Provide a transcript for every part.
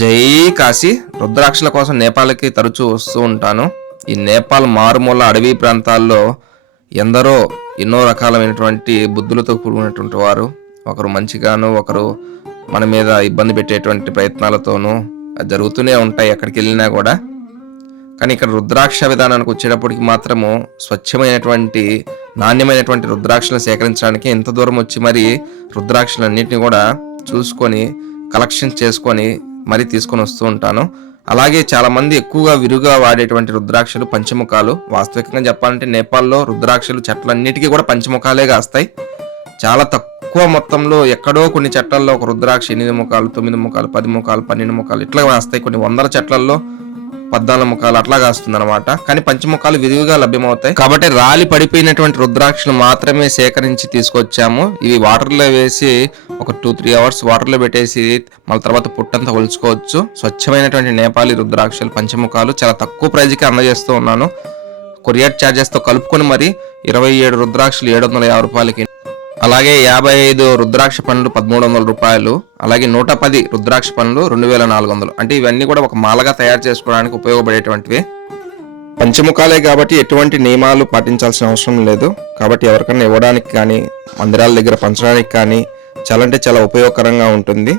జై కాశీ. రుద్రాక్షల కోసం నేపాల్కి తరచూ వస్తూ ఉంటాను. ఈ నేపాల్ మారుమూల అడవి ప్రాంతాల్లో ఎందరో ఎన్నో రకాలైనటువంటి బుద్ధులతో కూడుకున్నటువంటి వారు, ఒకరు మంచిగాను, ఒకరు మన మీద ఇబ్బంది పెట్టేటువంటి ప్రయత్నాలతోనూ జరుగుతూనే ఉంటాయి ఎక్కడికి వెళ్ళినా కూడా. కానీ ఇక్కడ రుద్రాక్ష విధానానికి వచ్చేటప్పటికి మాత్రము స్వచ్ఛమైనటువంటి నాణ్యమైనటువంటి రుద్రాక్షలను సేకరించడానికి ఎంత దూరం వచ్చి మరి రుద్రాక్షలన్నింటినీ కూడా చూసుకొని కలెక్షన్ చేసుకొని మరి తీసుకొని వస్తూ ఉంటాను. అలాగే చాలా మంది ఎక్కువగా విరుగా వాడేటువంటి రుద్రాక్షలు పంచముఖాలు. వాస్తవికంగా చెప్పాలంటే నేపాల్లో రుద్రాక్షలు చెట్లన్నిటికీ కూడా పంచముఖాలే కాస్తాయి. చాలా తక్కువ మొత్తంలో ఎక్కడో కొన్ని చెట్లల్లో ఒక రుద్రాక్ష 8 ముఖాలు, 9 ముఖాలు, 10 ముఖాలు, 12 ముఖాలు ఇట్లా కాస్తాయి. కొన్ని వందల చెట్లల్లో 14 ముఖాలు అట్లా కాస్తుంది అనమాట. కానీ పంచముఖాలు విరివిగా లభ్యమవుతాయి. కాబట్టి రాలి పడిపోయినటువంటి రుద్రాక్షలు మాత్రమే సేకరించి తీసుకొచ్చాము. ఇవి వాటర్లో వేసి ఒక 2-3 అవర్స్ వాటర్లో పెట్టేసి మళ్ళీ తర్వాత పుట్టంతా ఒలుచుకోవచ్చు. స్వచ్ఛమైనటువంటి నేపాలీ రుద్రాక్షలు పంచముఖాలు చాలా తక్కువ ప్రైజ్కి అందజేస్తూ ఉన్నాను. కొరియర్ ఛార్జెస్తో కలుపుకొని మరి 27 రుద్రాక్షలు 750 రూపాయలకి, అలాగే 55 రుద్రాక్ష పండ్లు 1300 రూపాయలు, అలాగే 110 రుద్రాక్ష పండ్లు 2400. అంటే ఇవన్నీ కూడా ఒక మాలగా తయారు చేసుకోవడానికి ఉపయోగపడేటువంటివి. పంచముఖాలే కాబట్టి ఎటువంటి నియమాలు పాటించాల్సిన అవసరం లేదు. కాబట్టి ఎవరికైనా ఇవ్వడానికి కానీ మందిరాల దగ్గర పంచడానికి కానీ చాలా ఉపయోగకరంగా ఉంటుంది.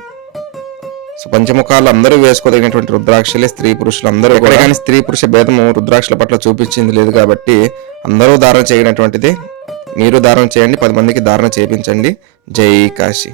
సో పంచముఖాలు అందరూ వేసుకోదగినటువంటి రుద్రాక్షలే. స్త్రీ పురుషులు అందరూ కూడా, కానీ స్త్రీ పురుష భేదము రుద్రాక్షల పట్ల చూపించింది లేదు కాబట్టి అందరూ ధారణ చేయనటువంటిది. మీరు ధారణ చేయండి, 10 మందికి ధారణ చేయించండి. జై కాశీ.